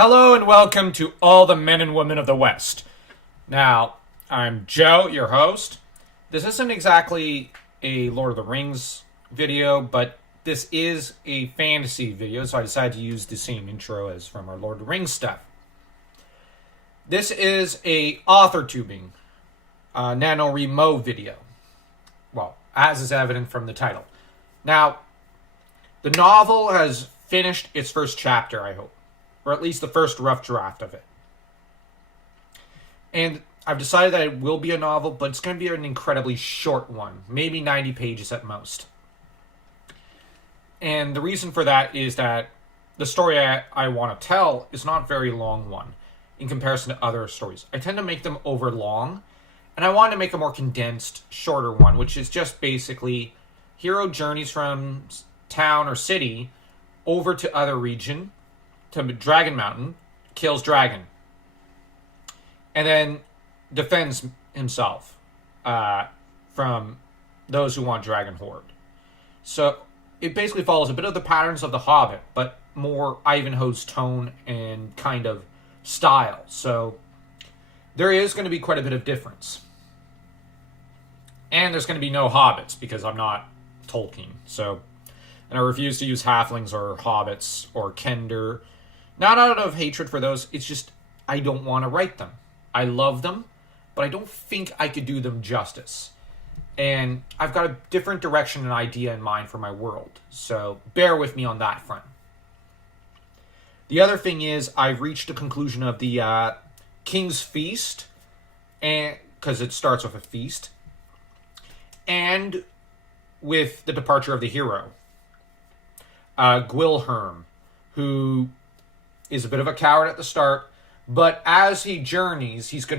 Hello and welcome to all the men and women of the West. Now, I'm Joe, your host. This isn't exactly a Lord of the Rings video, but this is a fantasy video, so I decided to use the same intro as from our Lord of the Rings stuff. This is a Authortubing Nanowrimo video. Well, as is evident from the title. Now, the novel has finished its first chapter, I hope. Or at least the first rough draft of it. And I've decided that it will be a novel, but it's going to be an incredibly short one. Maybe 90 pages at most. And the reason for that is that the story I want to tell is not a very long one in comparison to other stories. I tend to make them over long, and I want to make a more condensed, shorter one, which is just basically hero journeys from town or city over to other region, to Dragon Mountain, kills dragon, and then defends himself from those who want dragon horde. So it basically follows a bit of the patterns of The Hobbit, but more Ivanhoe's tone and kind of style. So there is going to be quite a bit of difference. And there's going to be no hobbits, because I'm not Tolkien. And I refuse to use halflings or hobbits or kender. Not out of hatred for those, it's just I don't want to write them. I love them, but I don't think I could do them justice. And I've got a different direction and idea in mind for my world, so bear with me on that front. The other thing is I've reached a conclusion of the King's Feast, and because it starts with a feast, and with the departure of the hero, Gwilherm, who is a bit of a coward at the start, but as he journeys, there's going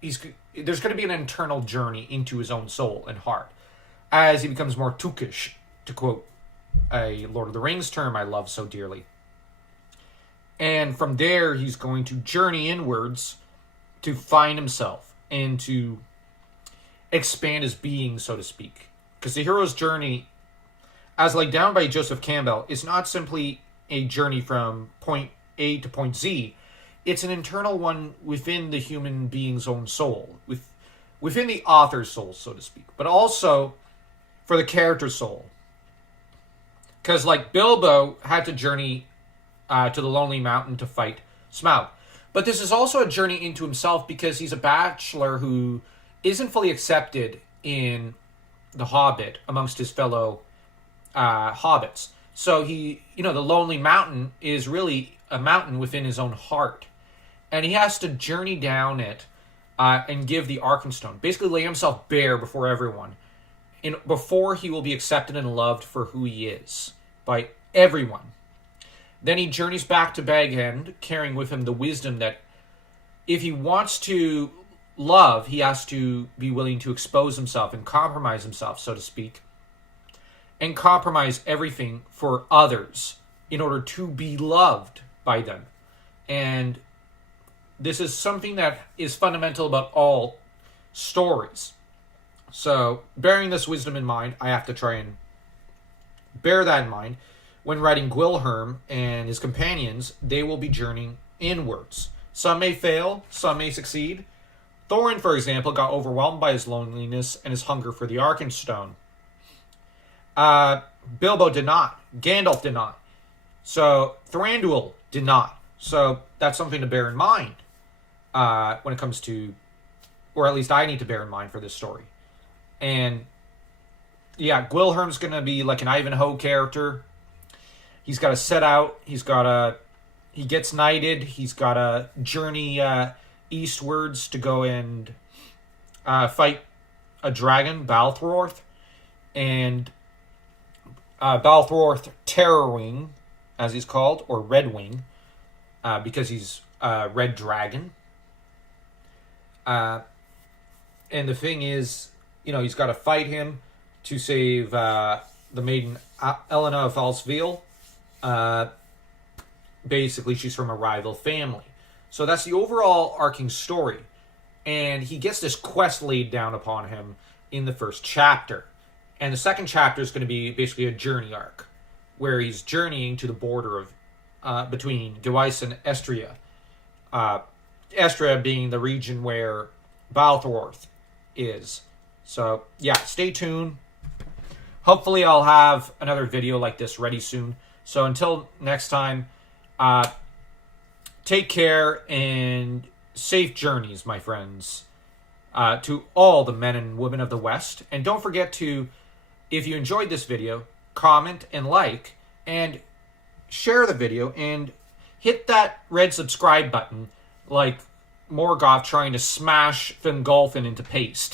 to be an internal journey into his own soul and heart as he becomes more Tookish, to quote a Lord of the Rings term I love so dearly. And from there, he's going to journey inwards to find himself and to expand his being, so to speak. Because the hero's journey, as laid down by Joseph Campbell, is not simply a journey from point A to point Z. It's an internal one within the human being's own soul, within the author's soul, so to speak, but also for the character's soul. Because like Bilbo had to journey to the Lonely Mountain to fight Smaug. But this is also a journey into himself, because he's a bachelor who isn't fully accepted in the Hobbit amongst his fellow hobbits. So the Lonely Mountain is really a mountain within his own heart. And he has to journey down it and give the Arkenstone. Basically lay himself bare before everyone. Before he will be accepted and loved for who he is by everyone. Then he journeys back to Bag End, carrying with him the wisdom that if he wants to love, he has to be willing to expose himself and compromise himself, so to speak. And compromise everything for others in order to be loved by them. And this is something that is fundamental about all stories. So, bearing this wisdom in mind, I have to try and bear that in mind. When writing Gwilherm and his companions, they will be journeying inwards. Some may fail, some may succeed. Thorin, for example, got overwhelmed by his loneliness and his hunger for the Arkenstone. Bilbo did not. Gandalf did not. So, Thranduil did not. So, that's something to bear in mind when it comes to, or at least I need to bear in mind for this story. And, yeah, Gwilherm's going to be like an Ivanhoe character. He's got to set out. He gets knighted. He's got to journey eastwards to go and fight a dragon, Balthorth. And Balthorth Terrorwing, as he's called, or Redwing, because he's a red dragon. And the thing is, he's got to fight him to save the maiden Elena of Alsveal. Basically, she's from a rival family. So that's the overall arcing story. And he gets this quest laid down upon him in the first chapter. And the second chapter is going to be basically a journey arc, where he's journeying to the border of between Deweiss and Estria. Estria being the region where Balthorth is. So, yeah, stay tuned. Hopefully I'll have another video like this ready soon. So until next time, take care and safe journeys, my friends, to all the men and women of the West. And don't forget to, if you enjoyed this video, comment and like, and share the video, and hit that red subscribe button like Morgoth trying to smash Fingolfin into paste.